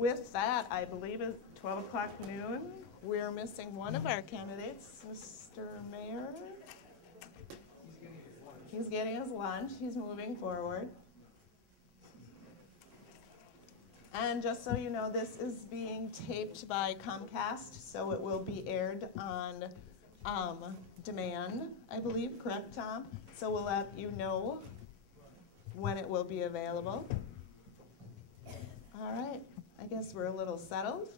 with that, I believe it's 12 o'clock noon. We're missing one of our candidates, Mr. Mayor. He's getting his lunch. He's moving forward. And just so you know, this is being taped by Comcast, so it will be aired on demand, I believe. Correct, Tom? So we'll let you know when it will be available. All right. I guess we're a little settled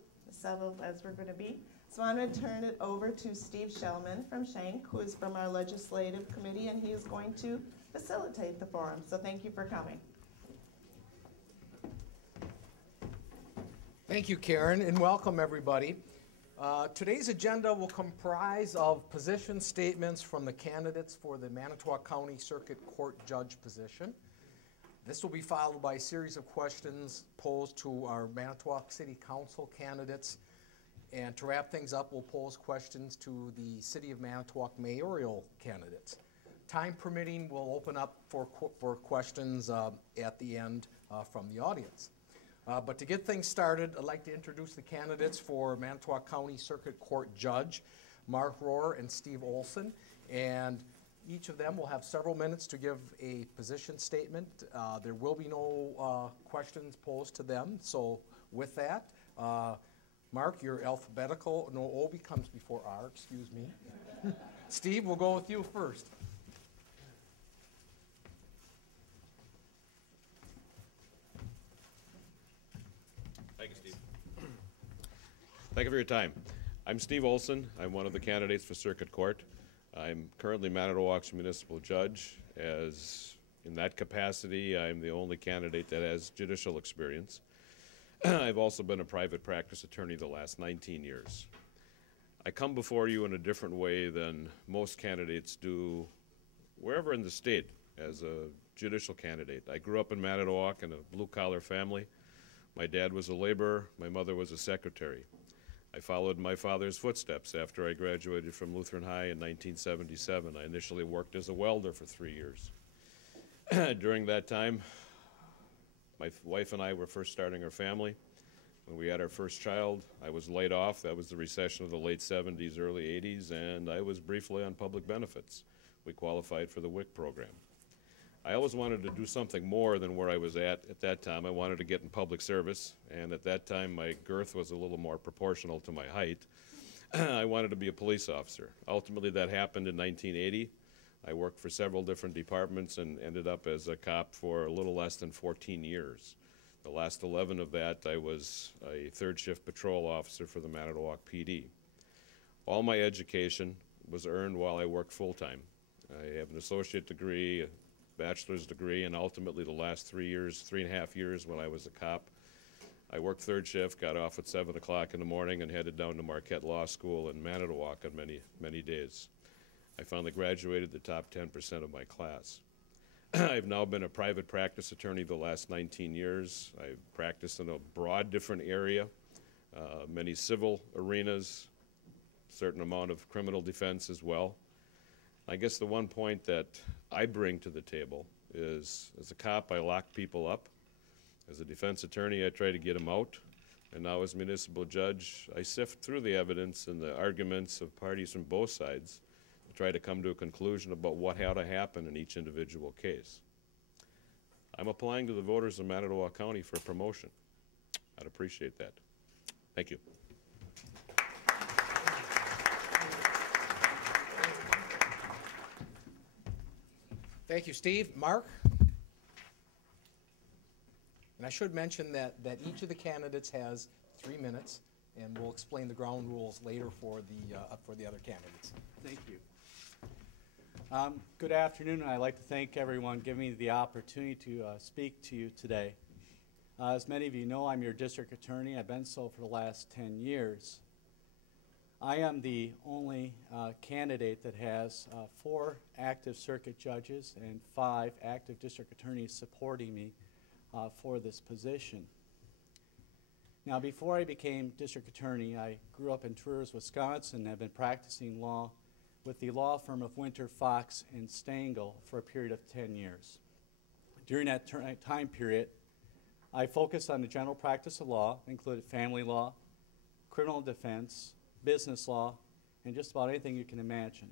as we're going to be. So I'm going to turn it over to Steve Shellman from Schenck, who is from our legislative committee, and he is going to facilitate the forum. So thank you for coming. Thank you, Karen, and welcome everybody. Today's agenda will comprise of position statements from the candidates for the Manitowoc County Circuit Court Judge position. This will be followed by a series of questions posed to our Manitowoc City Council candidates. And to wrap things up, we'll pose questions to the City of Manitowoc mayoral candidates. Time permitting, we'll open up for questions at the end from the audience. But to get things started, I'd like to introduce the candidates for Manitowoc County Circuit Court Judge, Mark Rohr and Steve Olson. And each of them will have several minutes to give a position statement. There will be no questions posed to them. So with that, Mark, you're alphabetical. No, O comes before R, excuse me. Steve, we'll go with you first. Thank you, Steve. Thank you for your time. I'm Steve Olson. I'm one of the candidates for Circuit Court. I'm currently Manitowoc's municipal judge. As in that capacity, I'm the only candidate that has judicial experience. I've also been a private practice attorney the last 19 years. I come before you in a different way than most candidates do wherever in the state as a judicial candidate. I grew up in Manitowoc in a blue-collar family. My dad was a laborer, my mother was a secretary. I followed my father's footsteps after I graduated from Lutheran High in 1977. I initially worked as a welder for 3 years. During that time, my wife and I were first starting our family. When we had our first child, I was laid off. That was the recession of the late 70s, early 80s, and I was briefly on public benefits. We qualified for the WIC program. I always wanted to do something more than where I was at that time. I wanted to get in public service, and at that time my girth was a little more proportional to my height. I wanted to be a police officer. Ultimately that happened in 1980. I worked for several different departments and ended up as a cop for a little less than 14 years. The last 11 of that I was a third shift patrol officer for the Manitowoc PD. All my education was earned while I worked full-time. I have an associate degree, a bachelor's degree, and ultimately the last 3.5 years when I was a cop, I worked third shift, got off at 7 o'clock in the morning and headed down to Marquette Law School in Manitowoc on many days. I finally graduated the top 10% of my class. I've now been a private practice attorney the last 19 years. I've practiced in a broad different area, many civil arenas, certain amount of criminal defense as well. I guess the one point that I bring to the table is, as a cop, I lock people up. As a defense attorney, I try to get them out. And now as municipal judge, I sift through the evidence and the arguments of parties from both sides to try to come to a conclusion about what had to happen in each individual case. I'm applying to the voters of Manitowoc County for a promotion. I'd appreciate that. Thank you. Thank you, Steve. Mark? And I should mention that each of the candidates has 3 minutes, and we'll explain the ground rules later for the other candidates. Thank you. Good afternoon, and I'd like to thank everyone giving me the opportunity to speak to you today. As many of you know, I'm your district attorney. I've been so for the last 10 years. I am the only candidate that has 4 active circuit judges and 5 active district attorneys supporting me for this position. Now, before I became district attorney, I grew up in Truro, Wisconsin, and have been practicing law with the law firm of Winter, Fox, and Stengel for a period of 10 years. During that time period, I focused on the general practice of law, included family law, criminal defense, business law, and just about anything you can imagine.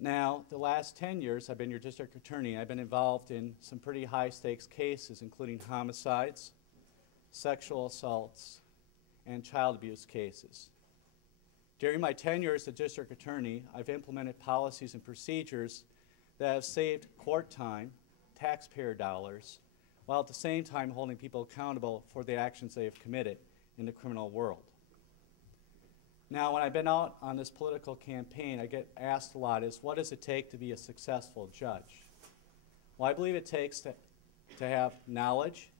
Now, the last 10 years, I've been your district attorney. I've been involved in some pretty high-stakes cases, including homicides, sexual assaults, and child abuse cases. During my tenure as a district attorney, I've implemented policies and procedures that have saved court time, taxpayer dollars, while at the same time holding people accountable for the actions they have committed in the criminal world. Now, when I've been out on this political campaign, I get asked a lot is, what does it take to be a successful judge? Well, I believe it takes to have knowledge,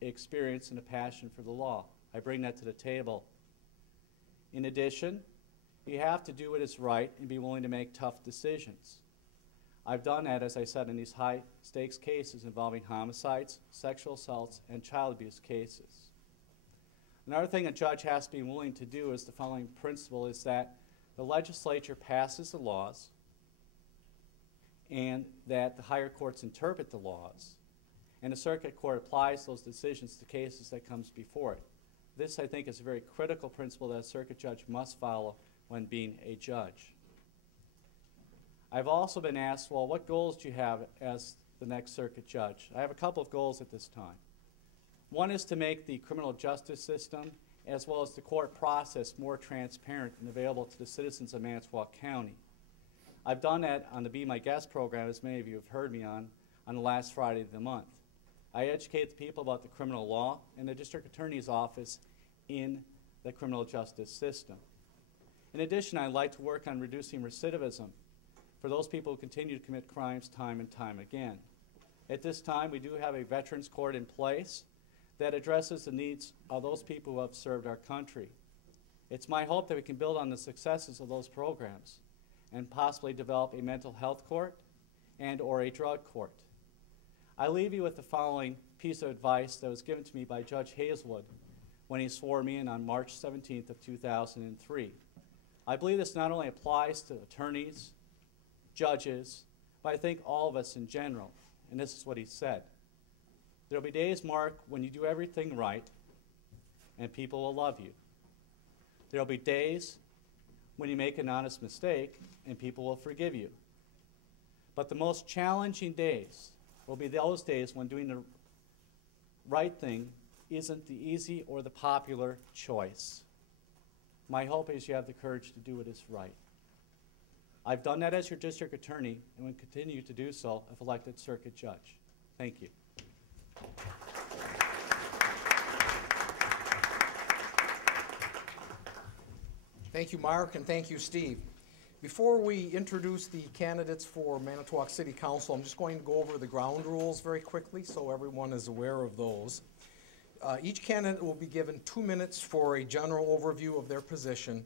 experience, and a passion for the law. I bring that to the table. In addition, you have to do what is right and be willing to make tough decisions. I've done that, as I said, in these high-stakes cases involving homicides, sexual assaults, and child abuse cases. Another thing a judge has to be willing to do is the following principle is that the legislature passes the laws and that the higher courts interpret the laws, and the circuit court applies those decisions to cases that comes before it. This, I think, is a very critical principle that a circuit judge must follow when being a judge. I've also been asked, well, what goals do you have as the next circuit judge? I have a couple of goals at this time. One is to make the criminal justice system as well as the court process more transparent and available to the citizens of Manitowoc County. I've done that on the Be My Guest program, as many of you have heard me on the last Friday of the month. I educate the people about the criminal law and the district attorney's office in the criminal justice system. In addition, I like to work on reducing recidivism for those people who continue to commit crimes time and time again. At this time, we do have a veterans court in place that addresses the needs of those people who have served our country. It's my hope that we can build on the successes of those programs and possibly develop a mental health court and or a drug court. I leave you with the following piece of advice that was given to me by Judge Hazelwood when he swore me in on March 17th of 2003. I believe this not only applies to attorneys, judges, but I think all of us in general, and this is what he said. There'll be days, Mark, when you do everything right and people will love you. There'll be days when you make an honest mistake and people will forgive you. But the most challenging days will be those days when doing the right thing isn't the easy or the popular choice. My hope is you have the courage to do what is right. I've done that as your district attorney and will continue to do so if elected circuit judge. Thank you. Thank you, Mark, and thank you, Steve. Before we introduce the candidates for Manitowoc City Council, I'm just going to go over the ground rules very quickly so everyone is aware of those. Each candidate will be given 2 minutes for a general overview of their position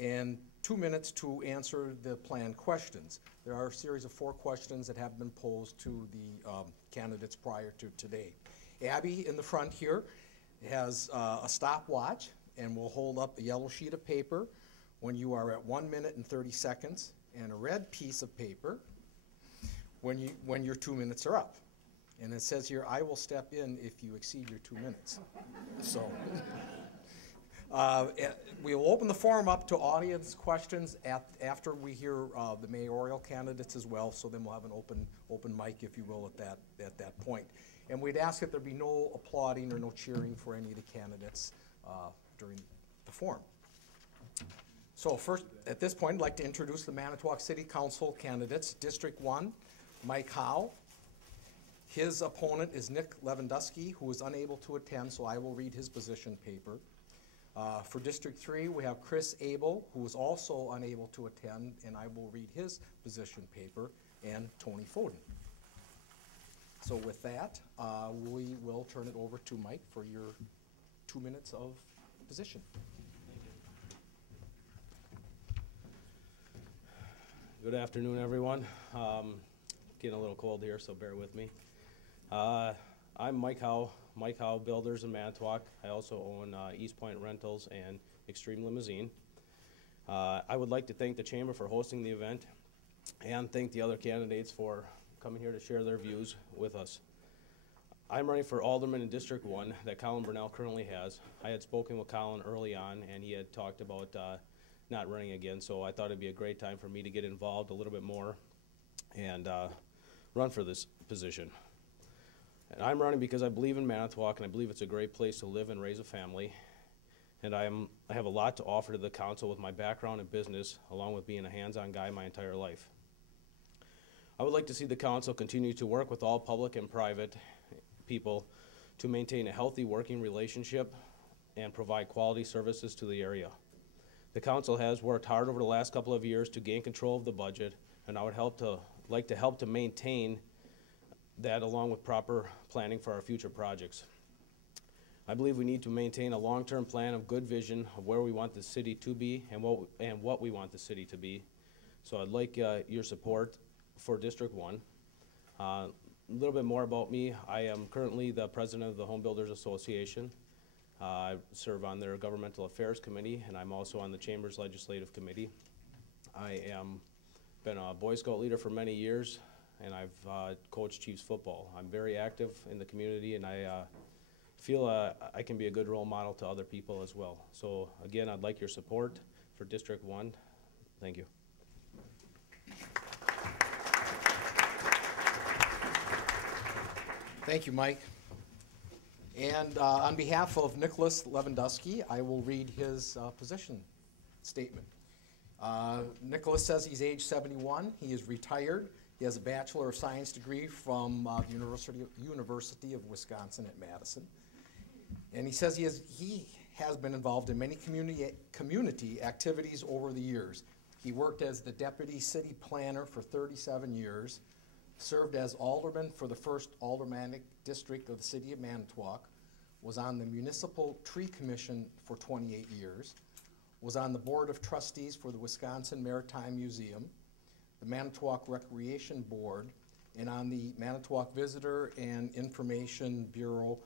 and 2 minutes to answer the planned questions. There are a series of 4 questions that have been posed to the candidates prior to today. Abby in the front here has a stopwatch and will hold up a yellow sheet of paper when you are at 1 minute and 30 seconds and a red piece of paper when your 2 minutes are up. And it says here, I will step in if you exceed your 2 minutes. So we will open the forum up to audience questions after we hear the mayoral candidates as well, so then we'll have an open mic, if you will, at that point. And we'd ask that there be no applauding or no cheering for any of the candidates during the forum. So first, at this point, I'd like to introduce the Manitowoc City Council candidates. District 1, Mike Howe. His opponent is Nick Lewandowski, who is unable to attend, so I will read his position paper. For District 3, we have Chris Abel, who is also unable to attend, and I will read his position paper, and Tony Foden. So with that, we will turn it over to Mike for your 2 minutes of position. Good afternoon, everyone. Getting a little cold here, so bear with me. I'm Mike Howe, Builders in Manitowoc. I also own East Point Rentals and Extreme Limousine. I would like to thank the Chamber for hosting the event and thank the other candidates for coming here to share their views with us. I'm running for alderman in District 1 that Colin Burnell currently has. I had spoken with Colin early on, and he had talked about not running again, so I thought it'd be a great time for me to get involved a little bit more and run for this position. And I'm running because I believe in Manitowoc, and I believe it's a great place to live and raise a family. And I have a lot to offer to the council with my background in business, along with being a hands-on guy my entire life. I would like to see the council continue to work with all public and private people to maintain a healthy working relationship and provide quality services to the area. The council has worked hard over the last couple of years to gain control of the budget, and I would like to help to maintain that along with proper planning for our future projects. I believe we need to maintain a long-term plan of good vision of where we want the city to be and what we want the city to be. So I'd like your support for District 1. A little bit more about me. I am currently the president of the Home Builders Association. I serve on their Governmental Affairs Committee, and I'm also on the Chamber's Legislative Committee. I am been a Boy Scout leader for many years, and I've coached Chiefs football. I'm very active in the community, and I feel I can be a good role model to other people as well. So again, I'd like your support for District 1. Thank you. Thank you, Mike. And on behalf of Nicholas Lewandowski, I will read his position statement. Nicholas says he's age 71. He is retired. He has a Bachelor of Science degree from the University of Wisconsin at Madison. And he says he has been involved in many community activities over the years. He worked as the deputy city planner for 37 years, served as alderman for the first aldermanic district of the city of Manitowoc, was on the Municipal Tree Commission for 28 years, was on the Board of Trustees for the Wisconsin Maritime Museum, the Manitowoc Recreation Board, and on the Manitowoc Visitor and Information Bureau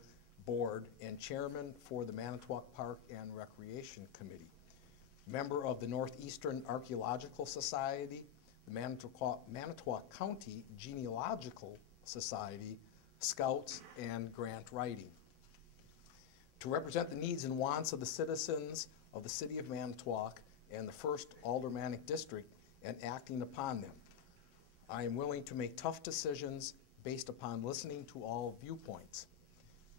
Board, and chairman for the Manitowoc Park and Recreation Committee. Member of the Northeastern Archaeological Society, the Manitowoc County Genealogical Society, Scouts, and grant writing. To represent the needs and wants of the citizens of the city of Manitowoc and the first aldermanic district and acting upon them. I am willing to make tough decisions based upon listening to all viewpoints.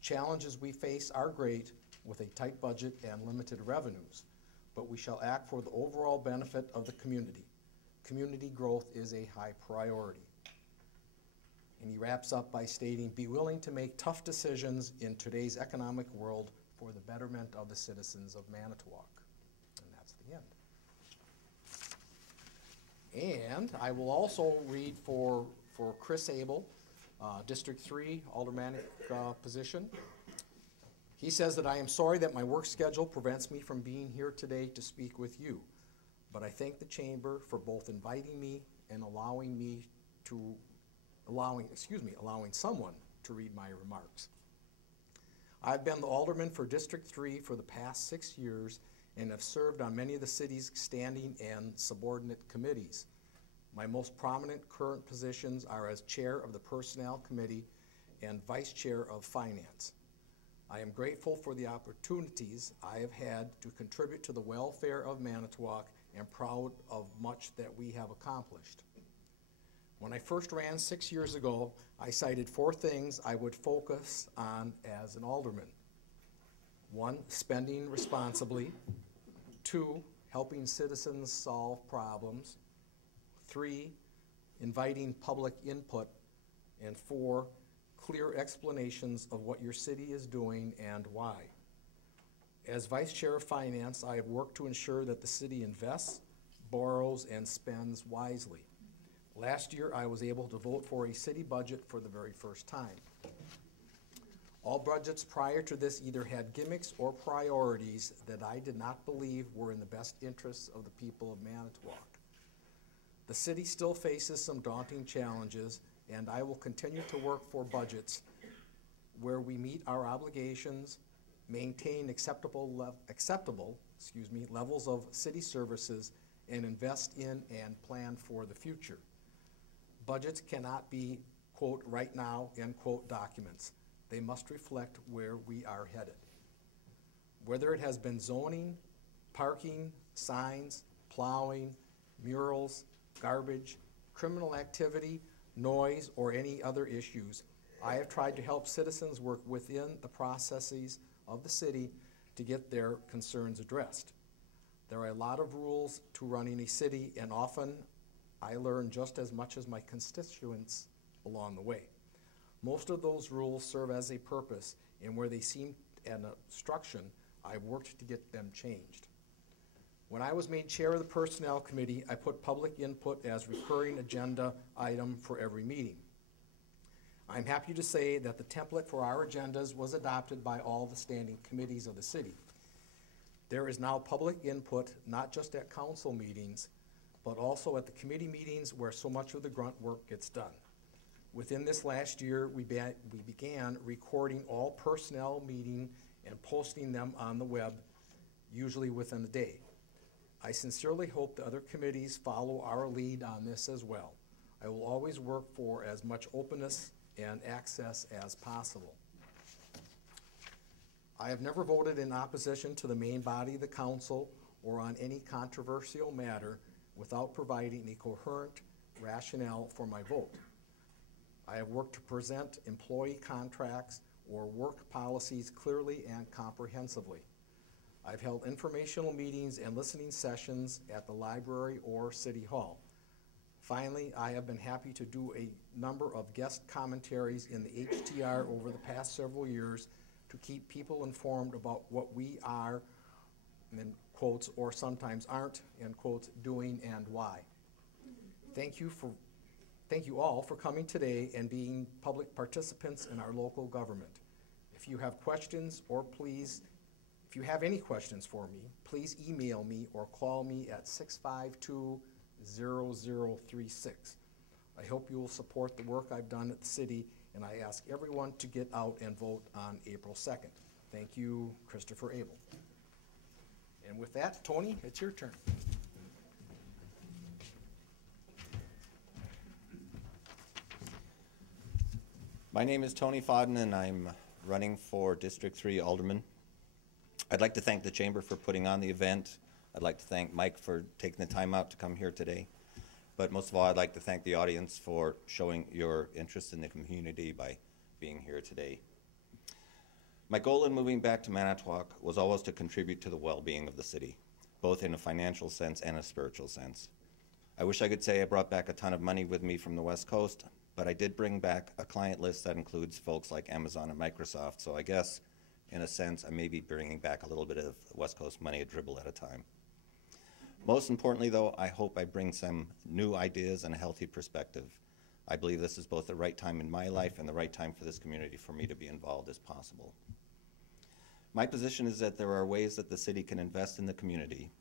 Challenges we face are great with a tight budget and limited revenues, but we shall act for the overall benefit of the community. Community growth is a high priority. And he wraps up by stating, be willing to make tough decisions in today's economic world for the betterment of the citizens of Manitowoc. And that's the end. And I will also read for Chris Abel, District 3 aldermanic position. He says that I am sorry that my work schedule prevents me from being here today to speak with you, but I thank the chamber for both inviting me and allowing someone to read my remarks. I've been the alderman for District 3 for the past 6 years and have served on many of the city's standing and subordinate committees. My most prominent current positions are as chair of the Personnel Committee and vice chair of Finance. I am grateful for the opportunities I have had to contribute to the welfare of Manitowoc and proud of much that we have accomplished. When I first ran 6 years ago, I cited 4 things I would focus on as an alderman. 1, spending responsibly. 2, helping citizens solve problems. 3, inviting public input. And 4, clear explanations of what your city is doing and why. As Vice Chair of Finance, I have worked to ensure that the city invests, borrows, and spends wisely. Last year, I was able to vote for a city budget for the very first time. All budgets prior to this either had gimmicks or priorities that I did not believe were in the best interests of the people of Manitowoc. The city still faces some daunting challenges, and I will continue to work for budgets where we meet our obligations, maintain acceptable levels of city services, and invest in and plan for the future. Budgets cannot be, quote, right now, end quote, documents. they must reflect where we are headed. Whether it has been zoning, parking, signs, plowing, murals, garbage, criminal activity, noise, or any other issues, I have tried to help citizens work within the processes of the city to get their concerns addressed. There are a lot of rules to running a city, and often I learn just as much as my constituents along the way. Most of those rules serve as a purpose, and where they seem an obstruction, I've worked to get them changed. When I was made chair of the Personnel Committee, I put public input as recurring agenda item for every meeting. I'm happy to say that the template for our agendas was adopted by all the standing committees of the city. There is now public input, not just at council meetings, but also at the committee meetings where so much of the grunt work gets done. Within this last year, we began recording all personnel meeting and posting them on the web, usually within a day. I sincerely hope the other committees follow our lead on this as well. I will always work for as much openness and access as possible. I have never voted in opposition to the main body of the council or on any controversial matter without providing a coherent rationale for my vote. I have worked to present employee contracts or work policies clearly and comprehensively. I've held informational meetings and listening sessions at the library or City Hall. Finally, I have been happy to do a number of guest commentaries in the HTR over the past several years to keep people informed about what we are, in quotes, or sometimes aren't, in quotes, doing and why. Thank you all for coming today and being public participants in our local government. If you have questions or if you have any questions for me, please email me or call me at 652-0036. I hope you will support the work I've done at the city, and I ask everyone to get out and vote on April 2nd. Thank you, Christopher Abel. And with that, Tony, it's your turn. My name is Tony Fodden, and I'm running for District 3 Alderman. I'd like to thank the Chamber for putting on the event. I'd like to thank Mike for taking the time out to come here today. But most of all, I'd like to thank the audience for showing your interest in the community by being here today. My goal in moving back to Manitowoc was always to contribute to the well-being of the city, both in a financial sense and a spiritual sense. I wish I could say I brought back a ton of money with me from the West Coast, but I did bring back a client list that includes folks like Amazon and Microsoft, so I guess, in a sense, I may be bringing back a little bit of West Coast money a dribble at a time. Most importantly, though, I hope I bring some new ideas and a healthy perspective. I believe this is both the right time in my life and the right time for this community for me to be involved as possible. My position is that there are ways that the city can invest in the community,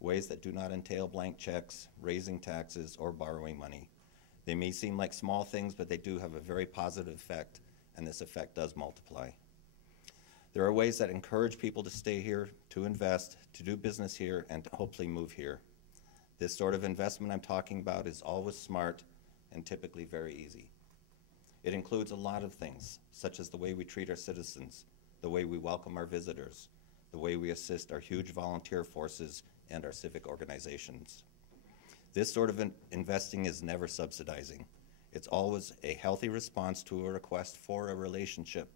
ways that do not entail blank checks, raising taxes, or borrowing money. They may seem like small things, but they do have a very positive effect, and this effect does multiply. There are ways that encourage people to stay here, to invest, to do business here, and to hopefully move here. This sort of investment I'm talking about is always smart and typically very easy. It includes a lot of things, such as the way we treat our citizens, the way we welcome our visitors, the way we assist our huge volunteer forces and our civic organizations. This sort of investing is never subsidizing. It's always a healthy response to a request for a relationship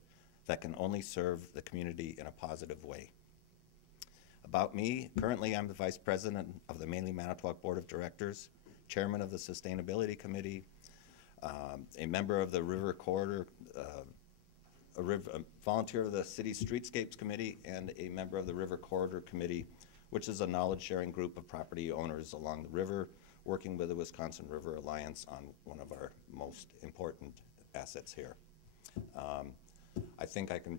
that can only serve the community in a positive way. About me, currently I'm the Vice President of the Mainly Manitowoc Board of Directors, Chairman of the Sustainability Committee, a member of the River Corridor, a volunteer of the City Streetscapes Committee, and a member of the River Corridor Committee, which is a knowledge-sharing group of property owners along the river, working with the Wisconsin River Alliance on one of our most important assets here. I think I can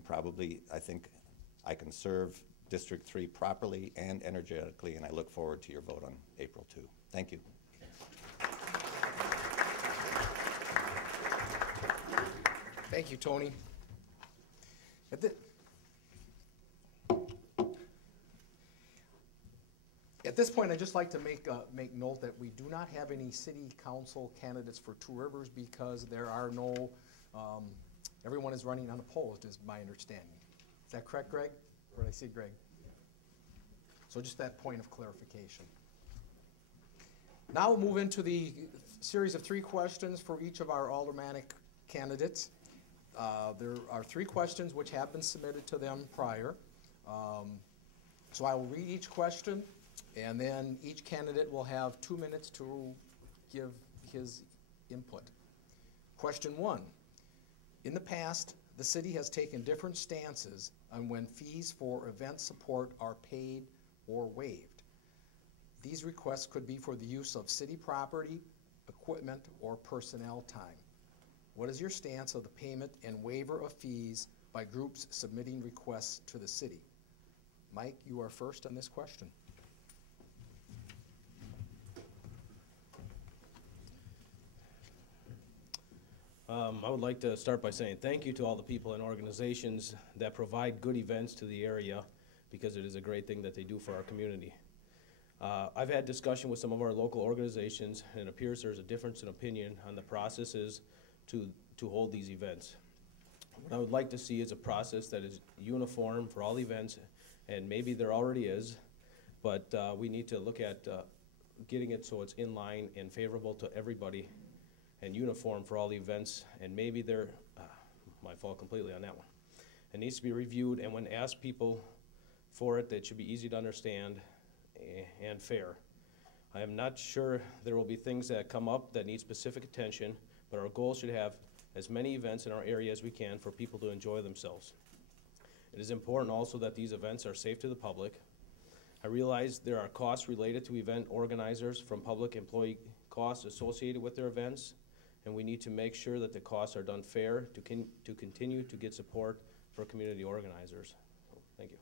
serve District 3 properly and energetically, and I look forward to your vote on April 2. Thank you. Thank you, Tony. At this point, I'd just like to make note that we do not have any city council candidates for Two Rivers because there are no Everyone is running unopposed, is my understanding. Is that correct, Greg? Or did I see Greg? So just that point of clarification. Now we'll move into the series of 3 questions for each of our aldermanic candidates. There are 3 questions which have been submitted to them prior. So I will read each question, and then each candidate will have 2 minutes to give his input. Question 1. In the past, the city has taken different stances on when fees for event support are paid or waived. These requests could be for the use of city property, equipment, or personnel time. What is your stance of the payment and waiver of fees by groups submitting requests to the city? Mike, you are first on this question. I would like to start by saying thank you to all the people and organizations that provide good events to the area, because it is a great thing that they do for our community. I've had discussion with some of our local organizations, and it appears there's a difference in opinion on the processes to hold these events. What I would like to see is a process that is uniform for all events, and maybe there already is, but we need to look at getting it so it's in line and favorable to everybody and uniform for all the events, and maybe they're, my fault completely on that one. It needs to be reviewed, and when asked people for it, that should be easy to understand and fair. I am not sure there will be things that come up that need specific attention, but our goal should have as many events in our area as we can for people to enjoy themselves. It is important also that these events are safe to the public. I realize there are costs related to event organizers, from public employee costs associated with their events, and we need to make sure that the costs are done fair to continue to get support for community organizers. So, thank you.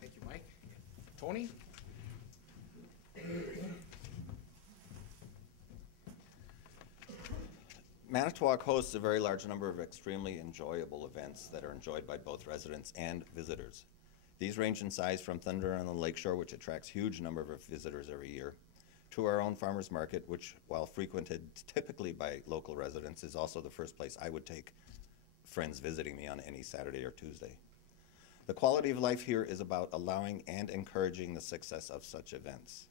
Thank you, Mike. Tony? Manitowoc hosts a very large number of extremely enjoyable events that are enjoyed by both residents and visitors. These range in size from Thunder on the Lakeshore, which attracts huge number of visitors every year, to our own farmers market, which, while frequented typically by local residents, is also the first place I would take friends visiting me on any Saturday or Tuesday. The quality of life here is about allowing and encouraging the success of such events.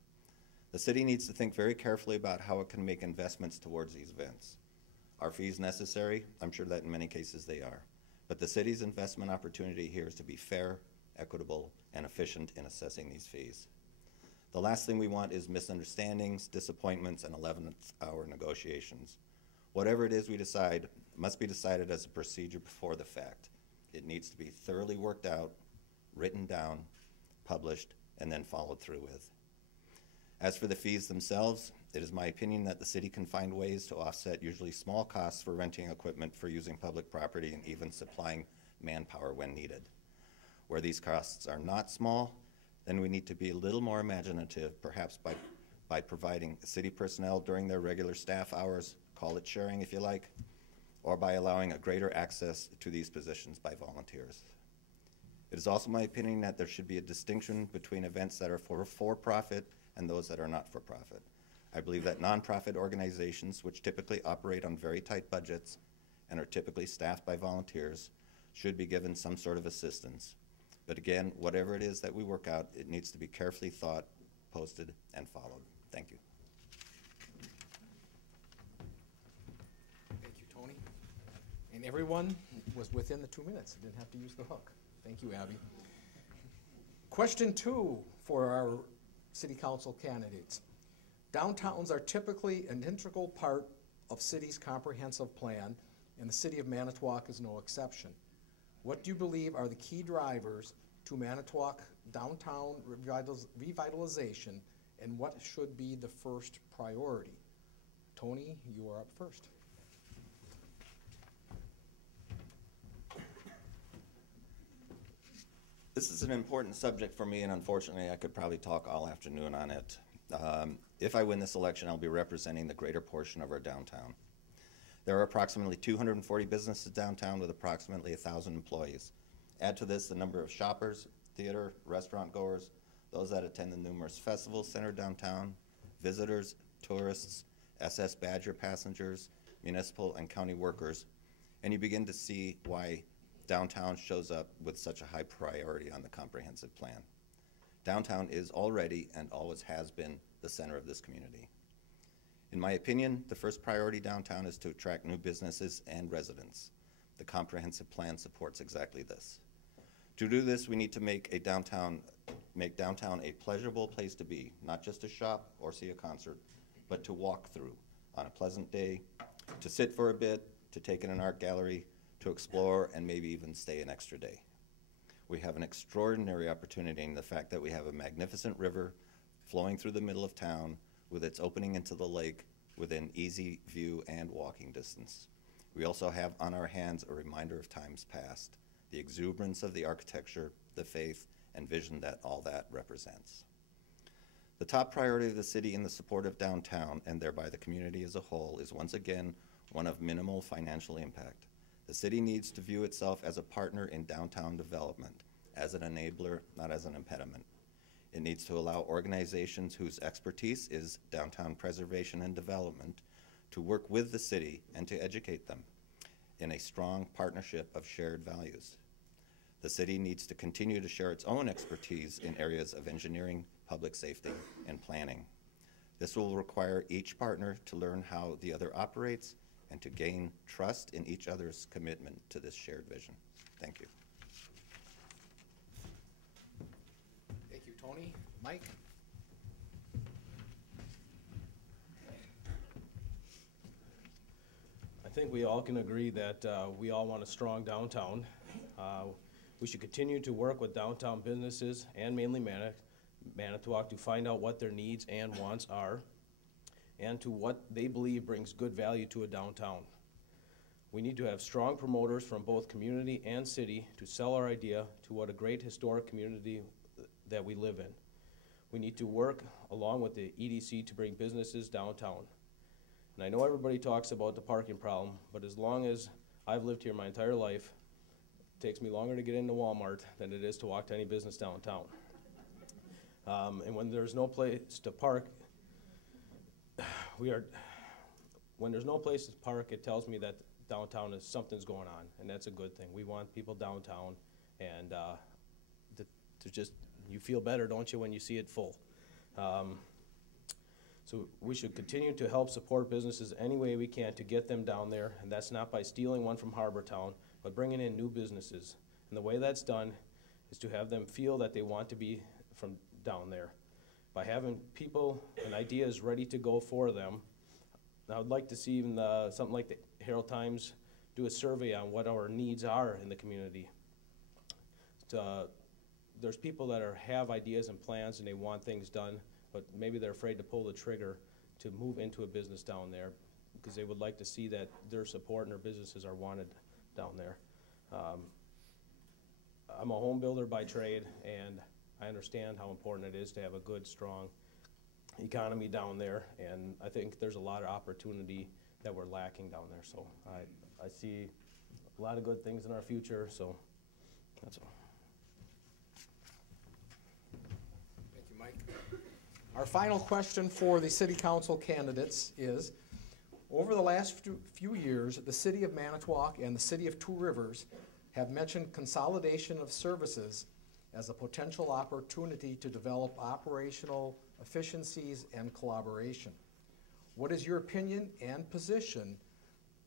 The city needs to think very carefully about how it can make investments towards these events. Are fees necessary? I'm sure that in many cases they are. But the city's investment opportunity here is to be fair, equitable, and efficient in assessing these fees. The last thing we want is misunderstandings, disappointments, and 11th hour negotiations. Whatever it is we decide must be decided as a procedure before the fact. It needs to be thoroughly worked out, written down, published, and then followed through with. As for the fees themselves, it is my opinion that the city can find ways to offset usually small costs for renting equipment, for using public property, and even supplying manpower when needed. Where these costs are not small, then we need to be a little more imaginative, perhaps by providing city personnel during their regular staff hours, call it sharing if you like, or by allowing a greater access to these positions by volunteers. It is also my opinion that there should be a distinction between events that are for-profit and those that are not for-profit. I believe that nonprofit organizations, which typically operate on very tight budgets and are typically staffed by volunteers, should be given some sort of assistance. But again, whatever it is that we work out, it needs to be carefully thought, posted, and followed. Thank you. Thank you, Tony. And everyone was within the 2 minutes. Didn't have to use the hook. Thank you, Abby. Question 2 for our city council candidates. Downtowns are typically an integral part of city's comprehensive plan, and the city of Manitowoc is no exception. What do you believe are the key drivers to Manitowoc downtown revitalization, and what should be the first priority? Tony, you are up first. This is an important subject for me, and unfortunately I could probably talk all afternoon on it. If I win this election, I'll be representing the greater portion of our downtown. There are approximately 240 businesses downtown with approximately 1,000 employees. Add to this the number of shoppers, theater, restaurant goers, those that attend the numerous festivals centered downtown, visitors, tourists, SS Badger passengers, municipal and county workers, and you begin to see why downtown shows up with such a high priority on the comprehensive plan. Downtown is already and always has been the center of this community. In my opinion, the first priority downtown is to attract new businesses and residents. The comprehensive plan supports exactly this. To do this, we need to make downtown a pleasurable place to be, not just to shop or see a concert, but to walk through on a pleasant day, to sit for a bit, to take in an art gallery, to explore, and maybe even stay an extra day. We have an extraordinary opportunity in the fact that we have a magnificent river flowing through the middle of town with its opening into the lake within easy view and walking distance. We also have on our hands a reminder of times past, the exuberance of the architecture, the faith, and vision that all that represents. The top priority of the city in the support of downtown, and thereby the community as a whole, is once again one of minimal financial impact. The city needs to view itself as a partner in downtown development, as an enabler, not as an impediment. It needs to allow organizations whose expertise is downtown preservation and development to work with the city and to educate them in a strong partnership of shared values. The city needs to continue to share its own expertise in areas of engineering, public safety, and planning. This will require each partner to learn how the other operates and to gain trust in each other's commitment to this shared vision. Thank you. Thank you, Tony. Mike? I think we all can agree that we all want a strong downtown. We should continue to work with downtown businesses and mainly Manitowoc to find out what their needs and wants are and to what they believe brings good value to a downtown. We need to have strong promoters from both community and city to sell our idea to what a great historic community that we live in. We need to work along with the EDC to bring businesses downtown. And I know everybody talks about the parking problem, but as long as I've lived here my entire life, it takes me longer to get into Walmart than it is to walk to any business downtown. And when there's no place to park, when there's no place to park, it tells me that downtown is something's going on, and that's a good thing. We want people downtown, and to just, you feel better, don't you, when you see it full. So we should continue to help support businesses any way we can to get them down there, and that's not by stealing one from Harbor Town, but bringing in new businesses. And the way that's done is to have them feel that they want to be from down there. By having people and ideas ready to go for them. I would like to see even something like the Herald Times do a survey on what our needs are in the community. There's people that have ideas and plans and they want things done, but maybe they're afraid to pull the trigger to move into a business down there because they would like to see that their support and their businesses are wanted down there. I'm a home builder by trade, and I understand how important it is to have a good, strong economy down there, and I think there's a lot of opportunity that we're lacking down there. So I see a lot of good things in our future, so that's all. Thank you, Mike. Our final question for the city council candidates is, over the last few years, the city of Manitowoc and the city of Two Rivers have mentioned consolidation of services as a potential opportunity to develop operational efficiencies and collaboration. What is your opinion and position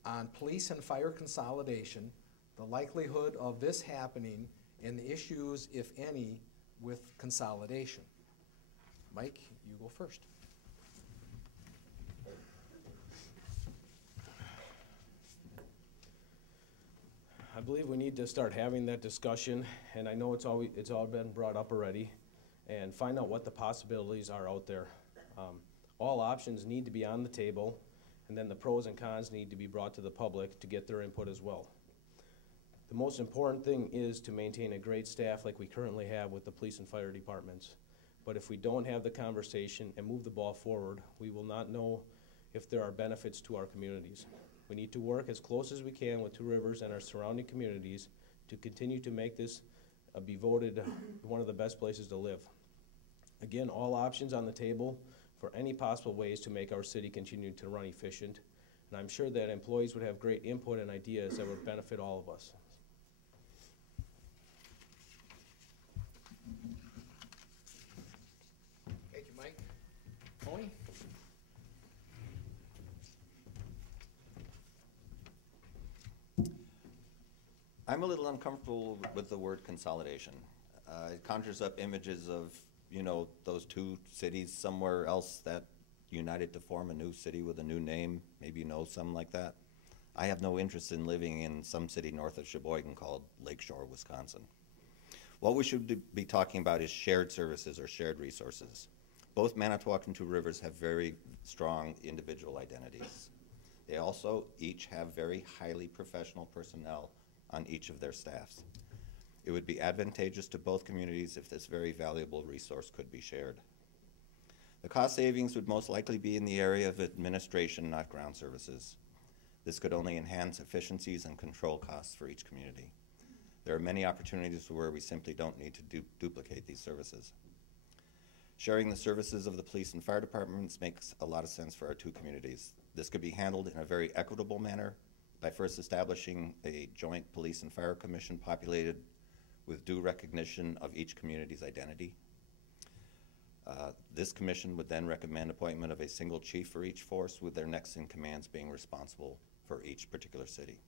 on police and fire consolidation, the likelihood of this happening, and the issues, if any, with consolidation? Mike, you go first. I believe we need to start having that discussion, and I know it's all been brought up already, and find out what the possibilities are out there. All options need to be on the table, and then the pros and cons need to be brought to the public to get their input as well. The most important thing is to maintain a great staff like we currently have with the police and fire departments. But if we don't have the conversation and move the ball forward, we will not know if there are benefits to our communities. We need to work as close as we can with Two Rivers and our surrounding communities to continue to make this be voted one of the best places to live. Again, all options on the table for any possible ways to make our city continue to run efficient. And I'm sure that employees would have great input and ideas that would benefit all of us. Thank you, Mike. Tony? I'm a little uncomfortable with the word consolidation. It conjures up images of, you know, those two cities somewhere else that united to form a new city with a new name. Maybe you know something like that. I have no interest in living in some city north of Sheboygan called Lakeshore, Wisconsin. What we should be talking about is shared services or shared resources. Both Manitowoc and Two Rivers have very strong individual identities. They also each have very highly professional personnel on each of their staffs. It would be advantageous to both communities if this very valuable resource could be shared. The cost savings would most likely be in the area of administration, not ground services. This could only enhance efficiencies and control costs for each community. There are many opportunities where we simply don't need to duplicate these services. Sharing the services of the police and fire departments makes a lot of sense for our two communities. This could be handled in a very equitable manner by first establishing a joint police and fire commission populated with due recognition of each community's identity. This commission would then recommend appointment of a single chief for each force, with their next in commands being responsible for each particular city.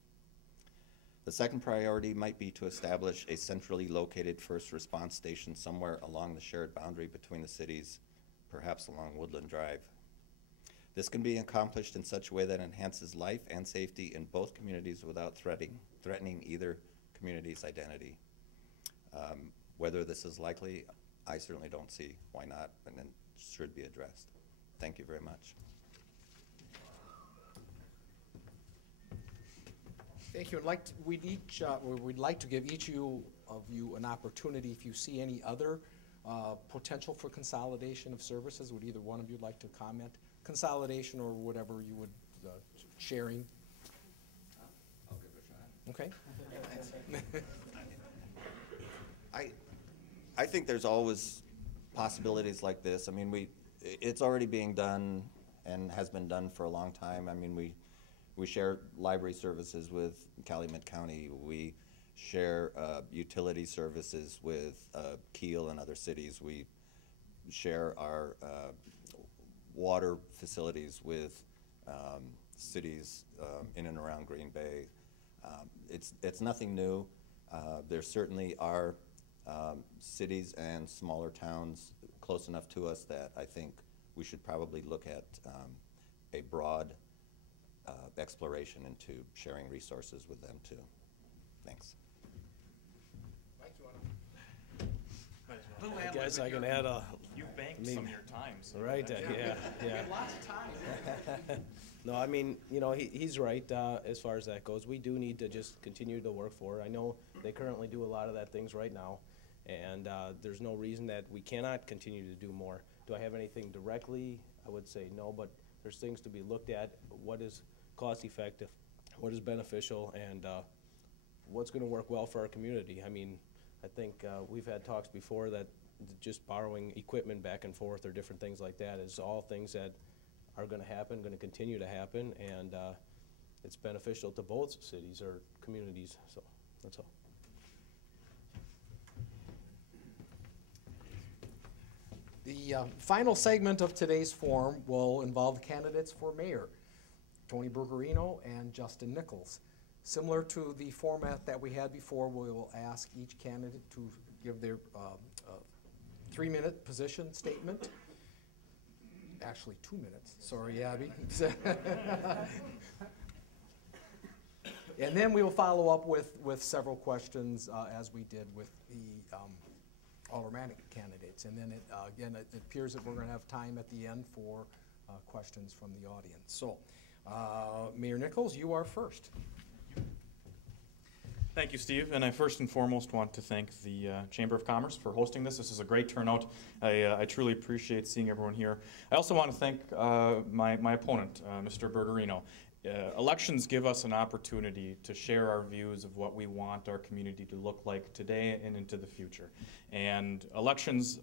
The second priority might be to establish a centrally located first response station somewhere along the shared boundary between the cities, perhaps along Woodland Drive. This can be accomplished in such a way that enhances life and safety in both communities without threatening either community's identity. Whether this is likely, I certainly don't see why not, and it should be addressed. Thank you very much. Thank you. We'd like to give each of you an opportunity, if you see any other potential for consolidation of services. Would either one of you like to comment? Consolidation or whatever you would, sharing? I'll give it a shot. Okay. I think there's always possibilities like this. I mean, it's already being done and has been done for a long time. I mean, we share library services with Calumet County. We share utility services with Kiel and other cities. We share our water facilities with cities in and around Green Bay. It's nothing new. There certainly are cities and smaller towns close enough to us that I think we should probably look at a broad exploration into sharing resources with them too. Thanks. Mike, you want to? I guess I can add a... You banked some of your time. So Right, yeah. We have lots of time. No, I mean, you know, he's right as far as that goes. We do need to just continue to work for it. I know they currently do a lot of that things right now, and there's no reason that we cannot continue to do more. Do I have anything directly? I would say no, but there's things to be looked at. What is cost effective? What is beneficial? And what's going to work well for our community? I mean, I think we've had talks before that just borrowing equipment back and forth or different things like that is all things that are going to happen, going to continue to happen, and it's beneficial to both cities or communities. So that's all. The final segment of today's forum will involve the candidates for mayor, Tony Bergerino and Justin Nichols. Similar to the format that we had before, we will ask each candidate to give their 3-minute position statement. Actually, 2 minutes. Sorry, Abby. And then we will follow up with several questions as we did with the aldermanic candidates. And then again, it appears that we're going to have time at the end for questions from the audience. So, Mayor Nichols, you are first. Thank you, Steve. And I first and foremost want to thank the Chamber of Commerce for hosting this. This is a great turnout. I truly appreciate seeing everyone here. I also want to thank my opponent, Mr. Bergerino. Elections give us an opportunity to share our views of what we want our community to look like today and into the future. And elections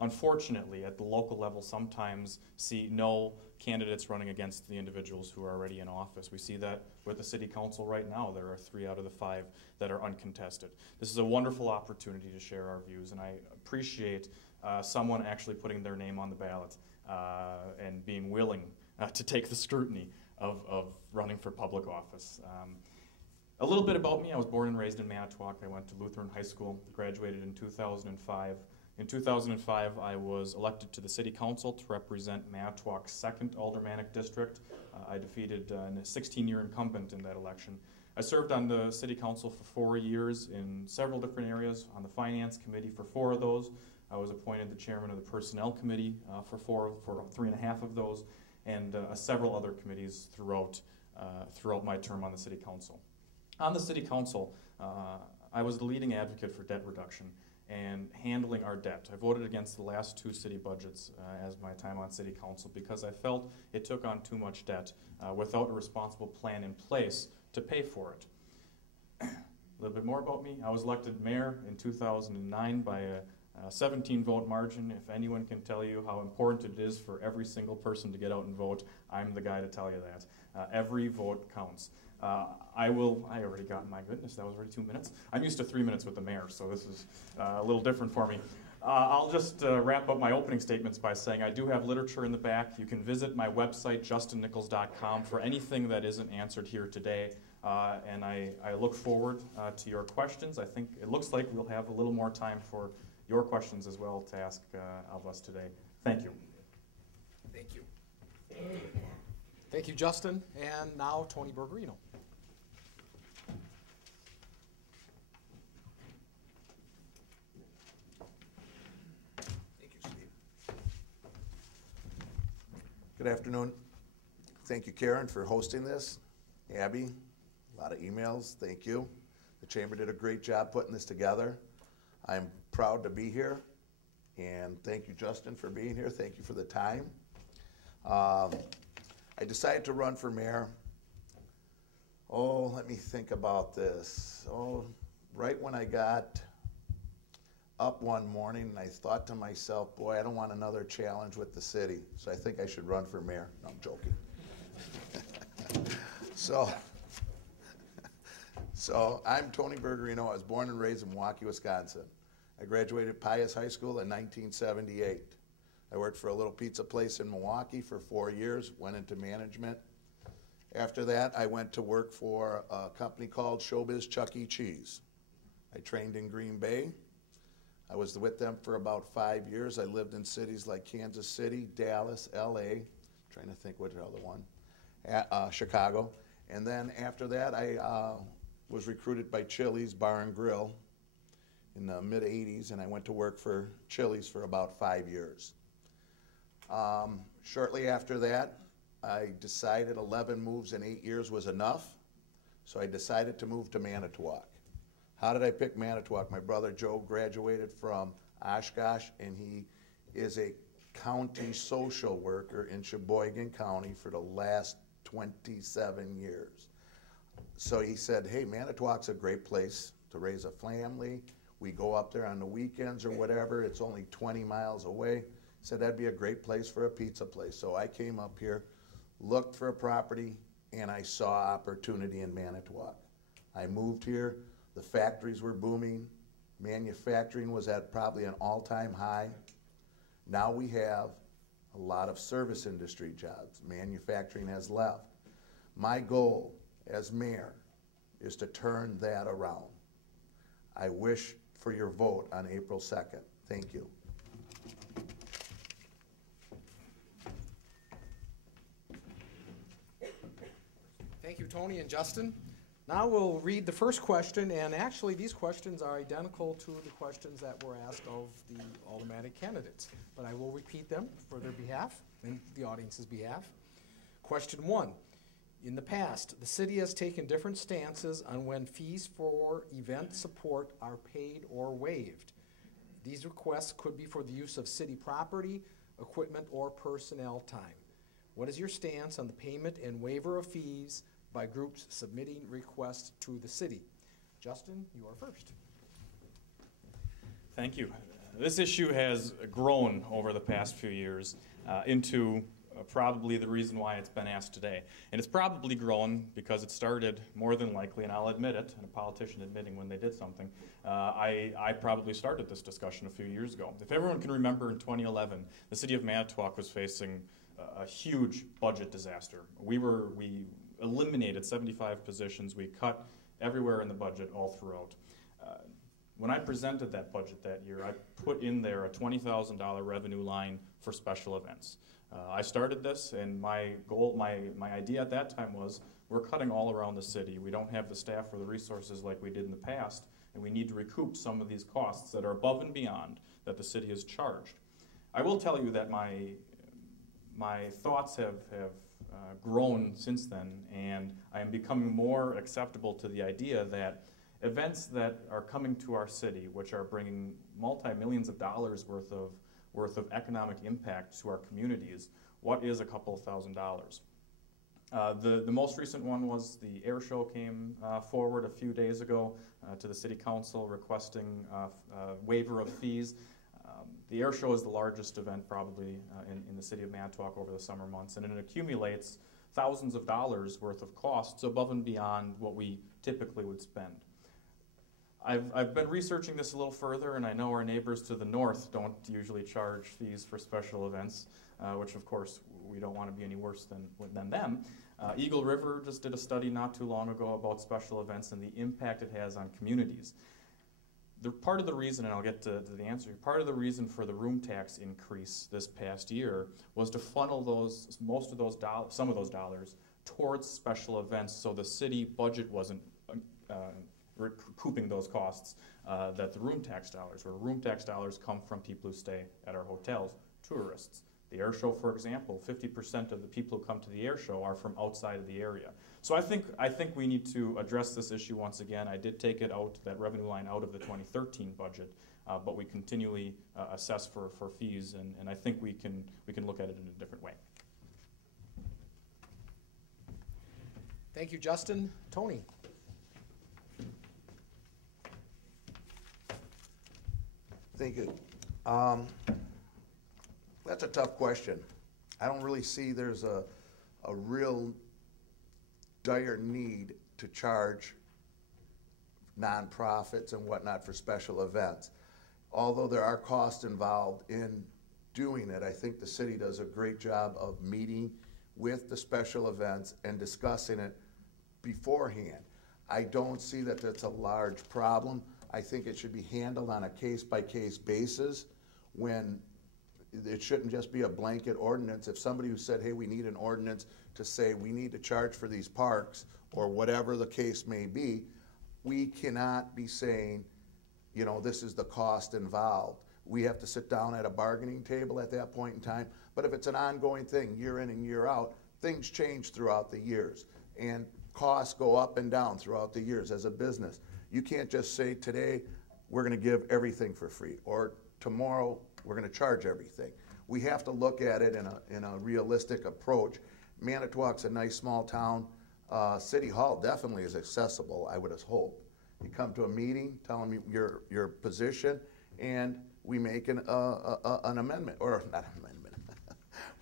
unfortunately, at the local level, sometimes see no candidates running against the individuals who are already in office. We see that with the city council right now. There are 3 out of the 5 that are uncontested. This is a wonderful opportunity to share our views, and I appreciate someone actually putting their name on the ballot and being willing to take the scrutiny of running for public office. A little bit about me: I was born and raised in Manitowoc. I went to Lutheran High School, graduated in 2005. In 2005, I was elected to the City Council to represent Manitowoc's 2nd Aldermanic District. I defeated a 16-year incumbent in that election. I served on the City Council for 4 years in several different areas. On the Finance Committee for 4 of those. I was appointed the Chairman of the Personnel Committee for 3.5 of those, and several other committees throughout my term on the City Council. On the City Council, I was the leading advocate for debt reduction and handling our debt. I voted against the last 2 city budgets as my time on City Council because I felt it took on too much debt without a responsible plan in place to pay for it. A little bit more about me: I was elected mayor in 2009 by a 17-vote margin. If anyone can tell you how important it is for every single person to get out and vote, I'm the guy to tell you that. Every vote counts. I already got, my goodness, that was already 2 minutes. I'm used to 3 minutes with the mayor, so this is a little different for me. I'll just wrap up my opening statements by saying I do have literature in the back. You can visit my website, justinnichols.com, for anything that isn't answered here today. And I look forward to your questions. I think it looks like we'll have a little more time for your questions as well to ask of us today. Thank you. Thank you. Thank you, Justin. And now Tony Bergerino. Thank you, Steve. Good afternoon. Thank you, Karen, for hosting this. Abby, a lot of emails. Thank you. The Chamber did a great job putting this together. I'm proud to be here, and thank you, Justin, for being here. Thank you for the time. I decided to run for mayor. Let me think about this. Right when I got up one morning, and I thought to myself, boy, I don't want another challenge with the city, so I think I should run for mayor. No, I'm joking. So I'm Tony Bergerino. I was born and raised in Milwaukee, Wisconsin. I graduated Pius High School in 1978. I worked for a little pizza place in Milwaukee for 4 years, went into management. After that, I went to work for a company called Showbiz Chuck E. Cheese. I trained in Green Bay. I was with them for about 5 years. I lived in cities like Kansas City, Dallas, LA, trying to think what other one, Chicago. And then after that, I was recruited by Chili's Bar and Grill in the mid-'80s, and I went to work for Chili's for about 5 years. Shortly after that, I decided 11 moves in 8 years was enough, so I decided to move to Manitowoc. How did I pick Manitowoc? My brother Joe graduated from Oshkosh, and he is a county social worker in Sheboygan County for the last 27 years. So he said, hey, Manitowoc's a great place to raise a family. We go up there on the weekends or whatever. It's only 20 miles away. He said that'd be a great place for a pizza place. So I came up here, looked for a property, and I saw opportunity in Manitowoc. I moved here. The factories were booming. Manufacturing was at probably an all-time high. Now we have a lot of service industry jobs. Manufacturing has left. My goal as mayor is to turn that around. I wish for your vote on April 2nd. Thank you. Thank you, Tony and Justin. Now we'll read the first question, and actually these questions are identical to the questions that were asked of the aldermanic candidates, but I will repeat them for their behalf and the audience's behalf. Question 1. In the past, the city has taken different stances on when fees for event support are paid or waived. These requests could be for the use of city property, equipment, or personnel time. What is your stance on the payment and waiver of fees by groups submitting requests to the city? Justin, you are first. Thank you. This issue has grown over the past few years into probably the reason why it's been asked today. And it's probably grown because it started more than likely, and I'll admit it, and a politician admitting when they did something, I probably started this discussion a few years ago. If everyone can remember, in 2011, the city of Manitowoc was facing a huge budget disaster. We eliminated 75 positions. We cut everywhere in the budget all throughout. When I presented that budget that year, I put in there a $20,000 revenue line for special events. I started this, and my goal, my idea at that time was, we're cutting all around the city. We don't have the staff or the resources like we did in the past, and we need to recoup some of these costs that are above and beyond that the city has charged. I will tell you that my thoughts have grown since then, and I am becoming more acceptable to the idea that events that are coming to our city, which are bringing multi-millions of dollars worth of economic impact to our communities, what is a couple of $1,000s? The most recent one was the air show came forward a few days ago to the city council requesting a waiver of fees. The air show is the largest event probably in the city of Manitowoc over the summer months, and it accumulates thousands of dollars worth of costs above and beyond what we typically would spend. I've been researching this a little further, and I know our neighbors to the north don't usually charge fees for special events, which of course we don't want to be any worse than them. Eagle River just did a study not too long ago about special events and the impact it has on communities. Part of the reason, and I'll get to the answer, part of the reason for the room tax increase this past year was to funnel some of those dollars towards special events, so the city budget wasn't recouping those costs that the room tax dollars were. Room tax dollars come from people who stay at our hotels, tourists. The air show, for example, 50% of the people who come to the air show are from outside of the area. So I think we need to address this issue once again. I did take it out, that revenue line, out of the 2013 budget, but we continually assess for fees, and I think we can look at it in a different way. Thank you, Justin. Tony. Thank you. That's a tough question. I don't really see there's a real dire need to charge nonprofits and whatnot for special events. Although there are costs involved in doing it, I think the city does a great job of meeting with the special events and discussing it beforehand. I don't see that that's a large problem. I think it should be handled on a case-by-case basis, when it shouldn't just be a blanket ordinance. If somebody who said, hey, we need an ordinance to say we need to charge for these parks, or whatever the case may be, we cannot be saying, you know, this is the cost involved. We have to sit down at a bargaining table at that point in time. But if it's an ongoing thing, year in and year out, things change throughout the years, and costs go up and down throughout the years as a business. You can't just say today we're going to give everything for free, or tomorrow we're going to charge everything. We have to look at it in a realistic approach. Manitowoc's a nice small town. City Hall definitely is accessible, I would hope. You come to a meeting, tell them your position, and we make an amendment, or not an amendment.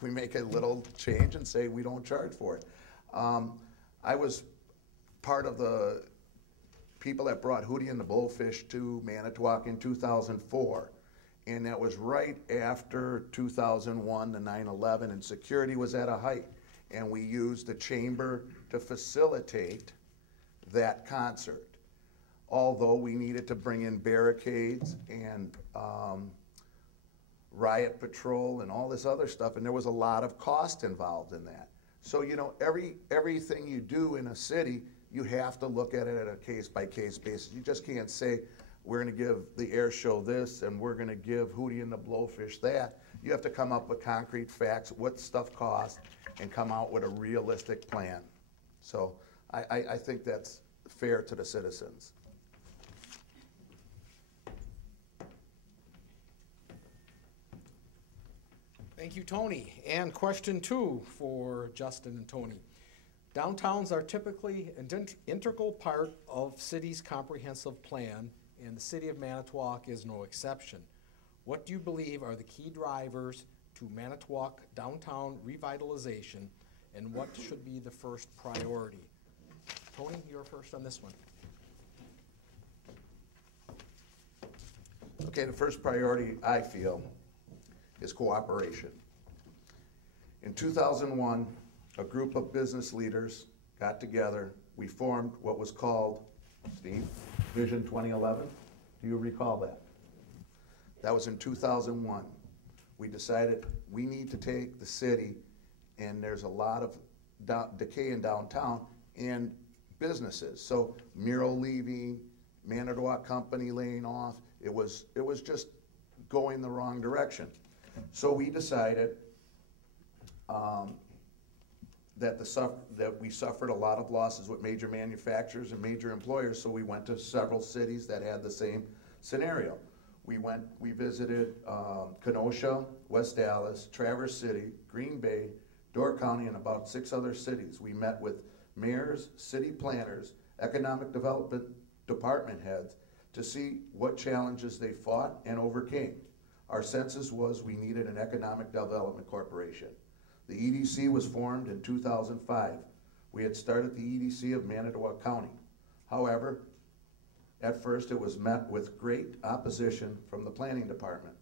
We make a little change and say we don't charge for it. I was part of the people that brought Hootie and the Blowfish to Manitowoc in 2004. And that was right after 2001, the 9/11, and security was at a height. And we used the chamber to facilitate that concert. Although we needed to bring in barricades and riot patrol and all this other stuff, and there was a lot of cost involved in that. So, you know, everything you do in a city, you have to look at it at a case-by-case basis. You just can't say, we're going to give the air show this, and we're going to give Hootie and the Blowfish that. You have to come up with concrete facts, what stuff costs, and come out with a realistic plan. So I think that's fair to the citizens. Thank you, Tony. And question 2 for Justin and Tony. Downtowns are typically an integral part of city's comprehensive plan, and the city of Manitowoc is no exception. What do you believe are the key drivers to Manitowoc downtown revitalization, and what should be the first priority? Tony, you're first on this one. Okay, the first priority, I feel, is cooperation. In 2001, a group of business leaders got together. We formed what was called, Steve, Vision 2011. Do you recall that? That was in 2001. We decided we need to take the city, and there's a lot of decay in downtown and businesses. So Miro leaving, Manitowoc Company laying off, it was just going the wrong direction. So we decided that we suffered a lot of losses with major manufacturers and major employers, so we went to several cities that had the same scenario. We visited Kenosha, West Dallas, Traverse City, Green Bay, Door County, and about 6 other cities. We met with mayors, city planners, economic development department heads to see what challenges they fought and overcame. Our census was we needed an economic development corporation. The EDC was formed in 2005. We had started the EDC of Manitowoc County. However, at first it was met with great opposition from the planning department.